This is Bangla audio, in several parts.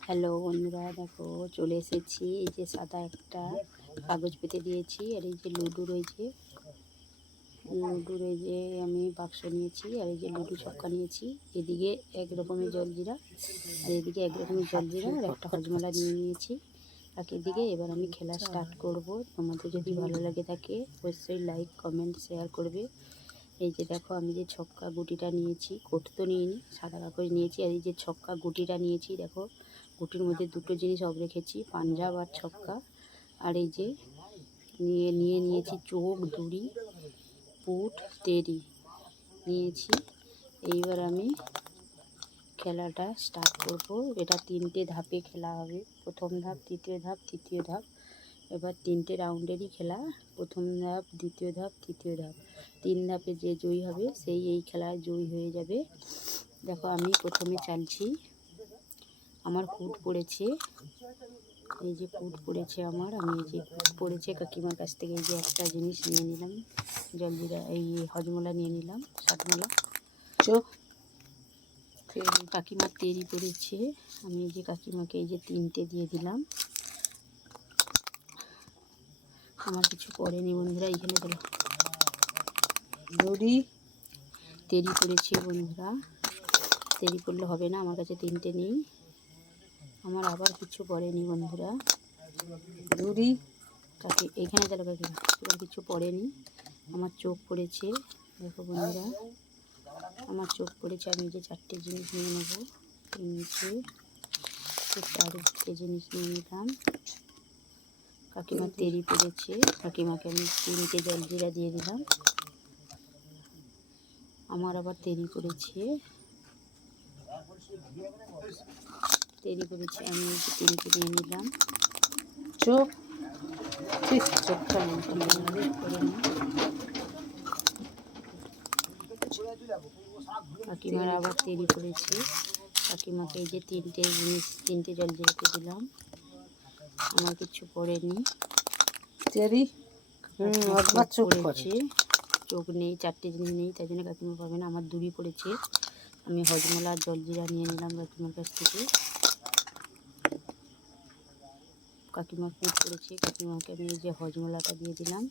হ্যালো বন্ধুরা, দেখো, চলে এসেছি। এই যে সাদা একটা কাগজ পেতে দিয়েছি। আর এই যে লুডু রয়েছে। লুডুর রয়েছে আমি বাক্স নিয়েছি। আর এই যে লুডু ছক্কা নিয়েছি। এদিকে এক রকমের জলজিরা আর এদিকে এক রকমের জলজিরা আর একটা হজমলা নিয়ে নিয়েছি। আর এদিকে এবার আমি খেলা স্টার্ট করব। তোমাদের যদি ভালো লাগে থাকে, অবশ্যই লাইক কমেন্ট শেয়ার করবে। এই যে দেখো, আমি যে ছক্কা গুটিটা নিয়েছি, কোট তো নিইনি, সাদা কাগজ নিয়েছি, আর এই যে ছক্কা গুটিটা নিয়েছি, দেখো, গুটির মধ্যে দুটো জিনিস সব রেখেছি, পাঞ্জাব আর ছক্কা। আর এই যে নিয়ে নিয়ে নিয়েছি চোখ, দুড়ি, পুট তেরি নিয়েছি। এইবার আমি খেলাটা স্টার্ট করব। এটা তিনটে ধাপে খেলা হবে। প্রথম ধাপ, দ্বিতীয় ধাপ, তৃতীয় ধাপ। এবার তিনটে রাউন্ডেরই খেলা। প্রথম ধাপ, দ্বিতীয় ধাপ, তৃতীয় ধাপ। তিন ধাপে যে জয়ী হবে, সেই এই খেলায় জয়ী হয়ে যাবে। দেখো, আমি প্রথমে চালছি। আমার কুট পড়েছে। এই যে কুট পড়েছে আমার, আমি এই যে ফুট পড়েছে, কাকিমার কাছ থেকে এই যে একটা জিনিস নিয়ে নিলাম। জলজিরা এই হজমলা নিয়ে নিলাম শাকমলা চোখ কাকিমার তেরি পড়েছে। আমি এই যে কাকিমাকে এই যে তিনটে দিয়ে দিলাম। আমার কিছু পড়েনি বন্ধুরা এইখানে চলো দড়ি তেরি পড়েছে বন্ধুরা। তেরি করলে হবে না আমার কাছে তিনটে নেই। আমার আবার কিছু পড়েনি বন্ধুরা। দড়ি কাকি এখানে চলো কাকিমা এবার কিছু পড়েনি আমার চোখ পড়েছে দেখো বন্ধুরা। আমার চোখ পড়েছে আমি যে চারটে জিনিস নিয়ে নেব নিচে চারটে জিনিস নিয়ে নিলাম কাকিমার তেরি পড়েছে কাকিমাকে আমি তিনটে জলজিরা দিয়ে দিলাম। আমার আবার তেরি পড়েছে। তেরি পড়েছে আমি এই যে তিনটে নিলাম। চোখ। চোখটা কাকিমার আবার তেরি পড়েছে। কাকিমাকে এই যে তিনটে জিনিস তিনটে জল জিরাতে দিলাম। আমার কিছু পড়েনি একবার চোখ পড়েছে পড়েছে চোখ নেই চারটে জিনিস নেই তাই জন্য কাকিমা পাবে না। আমার দূরি পড়েছে। আমি হজমলা জলজিরা নিয়ে নিলাম কাকিমার কাছ থেকে। কাকিমা পুট পড়েছে কাকিমাকে আমি এই যে হজমলাটা দিয়ে দিলাম।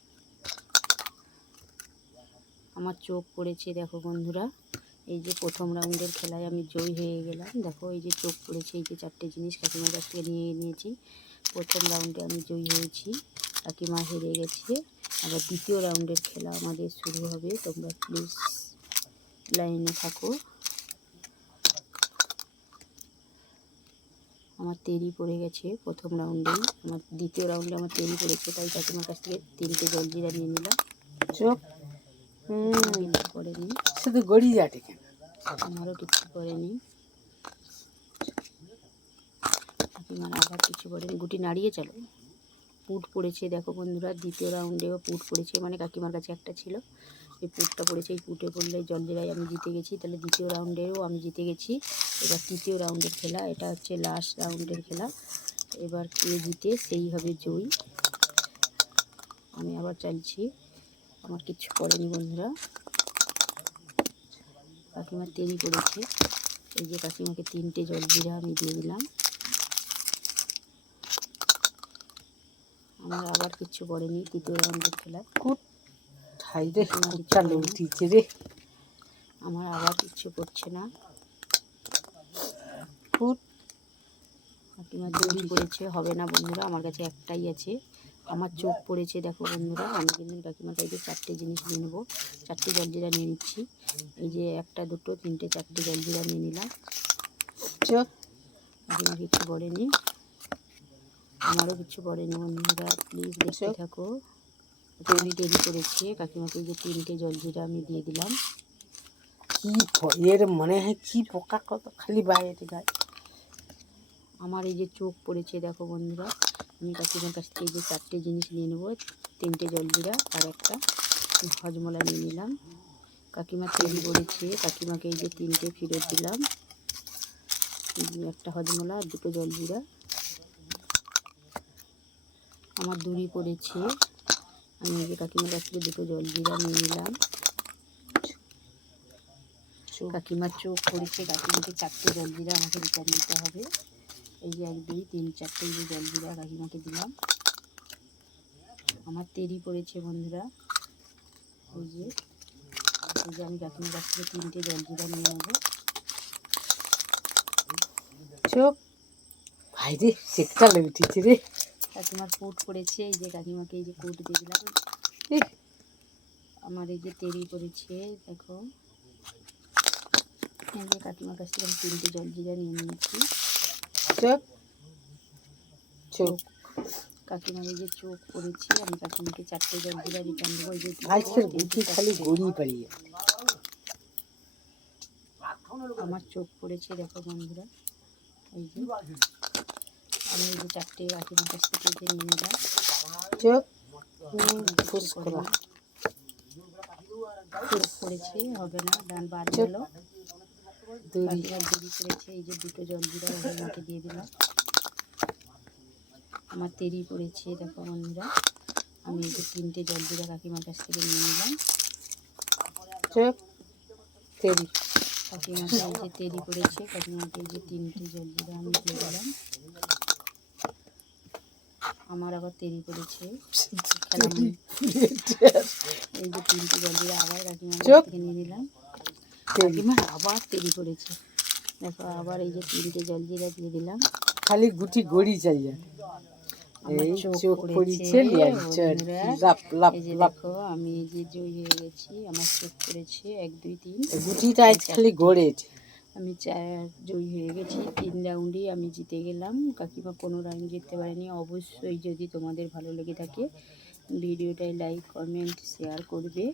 আমার চোখ পড়েছে দেখো বন্ধুরা। এই যে প্রথম রাউন্ডের খেলায় আমি জয়ী হয়ে গেলাম। দেখো, এই যে চোখ পড়েছে, এই যে চারটে জিনিস কাকিমার কাছ থেকে নিয়ে নিয়েছি। প্রথম রাউন্ডে আমি জয়ী হয়েছি, কাকিমা হেরে গেছে। আবার দ্বিতীয় রাউন্ডের খেলা আমাদের শুরু হবে। তোমরা প্লিজ লাইনে থাকো। আমার তেরি পড়ে গেছে প্রথম রাউন্ডে। আমার দ্বিতীয় রাউন্ডে আমার তেরি পড়েছে, তাই কাকিমার কাছ থেকে তিনটে জলজিরা নিয়ে নিলাম। চোখ করেনি শুধু গড়ি যাটে কেন? আমারও কিছু করেনি। আবার কিছু করেনি। গুটি নাড়িয়ে চলো। পুট পড়েছে, দেখো বন্ধুরা, দ্বিতীয় রাউন্ডেও পুট পড়েছে। মানে কাকিমার কাছে একটা ছিল। এই পুটটা পড়েছে, এই পুটে পড়লে জলজিরায় আমি জিতে গেছি। তাহলে দ্বিতীয় রাউন্ডেও আমি জিতে গেছি। এবার তৃতীয় রাউন্ডের খেলা, এটা হচ্ছে লাস্ট রাউন্ডের খেলা। এবার কে জিতে, সেই হবে জয়ী। আমি আবার চাইছি আমার কিছু করেনি বন্ধুরা। কাকিমার দেরি করেছে। এই যে কাকিমাকে তিনটে জল জলজিরা আমি দিয়ে দিলাম। আমার আবার কিচ্ছু পড়েনি তৃতীয় রাউন্ডের খেলা। রে আমার আবার কিচ্ছু পড়ছে না। কাকিমার দড়ি পড়েছে হবে না বন্ধুরা আমার কাছে একটাই আছে। আমার চোখ পড়েছে দেখো বন্ধুরা। আমি কিন্তু কাকিমার কাছে চারটে জিনিস নিয়ে নেব। চারটে জলজিরা নিয়ে নিচ্ছি। এই যে একটা দুটো তিনটে চারটে জলজিরা নিয়ে নিলাম। কাকিমা কিছু পড়েনি আমারও কিছু পড়েনি বন্ধুরা। প্লিজ দেখতে থাকো। দেরি দেরি করেছে। কাকিমাকে যে তিনটে জলজিরা আমি দিয়ে দিলাম। কি এর মনে হয় কি পোকা কত খালি বাইরে গায়ে? আমার এই যে চোখ পড়েছে দেখো বন্ধুরা। আমি কাকিমার কাছ থেকে যে চারটে জিনিস নিয়ে নেব, তিনটে জলজিরা আর একটা হজমলা নিয়ে নিলাম। কাকিমা তৈরি করেছে, কাকিমাকে এই যে তিনটে ফেরত দিলাম। একটা হজমলা আর দুটো জলজিরা। আমার দড়ি পড়েছে, আমি এই যে কাকিমার কাছ থেকে দুটো জলজিরা নিয়ে নিলাম। কাকিমার চোখ পড়েছে, কাকিমাকে চারটে জলজিরা আমাকে রিটার্ন নিতে হবে। এই যে এক দুই তিন চারটে এই যে জলজিরা কাকিমাকে দিলাম। আমার তেরি পড়েছে বন্ধুরা। এই যে এই যে আমি কাকিমার কাছ থেকে তিনটে জলজিরা নিয়ে নেব। চোখ ভাই রে চেকটা লেগেছে রে। কাকিমার কোট পড়েছে এই যে কাকিমাকে এই যে কোট দিয়ে দিলাম। আমার এই যে তেরি পড়েছে দেখো। এই যে কাকিমার কাছ থেকে আমি তিনটে জলজিরা নিয়ে নিয়েছি। চোখ চোখ। কাকিমার এই যে চোখ পড়েছে আমি কাকিমাকে চারটে জলজিরা রিটার্ন দেবো এই যে আজকের গুটি খালি। গড়িয়ে পালিয়ে। আমার চোখ পড়েছে দেখো বন্ধুরা। এই যে আমি এই যে চারটে কাকিমার কাছ থেকে যে নিয়ে নিলাম। চোখ ফুস করা চোখ পড়েছে। হবে না ডান চোখ। গেল দড়ি। এই যে দুটো জলজিরা ওদের মাকে দিয়ে দিলাম। আমার তেরি পড়েছে দেখো বন্ধুরা। আমি এই যে তিনটে জলজিরা কাকিমার কাছ থেকে নিয়ে নিলাম। চোখ তেরি। কাকিমাকে এই যে তেরি পড়েছে কাকিমাকে এই যে তিনটে জলজিরা আমি দিয়ে দিলাম। আমার আবার তেরি পড়েছে। এই যে তিনটে জলজিরা আবার কাকিমার থেকে নিয়ে নিলাম। তেরি আবার তেরি পড়েছে দেখো আবার এই যে তিনটে জলজিরা দিয়ে দিলাম। খালি গুটি গড়ি চাই এই চোখ পড়েছে, লাপ লাপ লাপ আমি এই যে জয়ী হয়ে গেছি আমার চোখ পড়েছে এক দুই তিন। গুটিটা খালি গড়ে। আমি চার জয়ী হয়ে গেছি তিন রাউন্ডেই আমি জিতে গেলাম। কাকিমা কোনো রাউন্ড জিততে পারেনি অবশ্যই যদি তোমাদের ভালো লেগে থাকে ভিডিওটায় লাইক কমেন্ট শেয়ার করবে।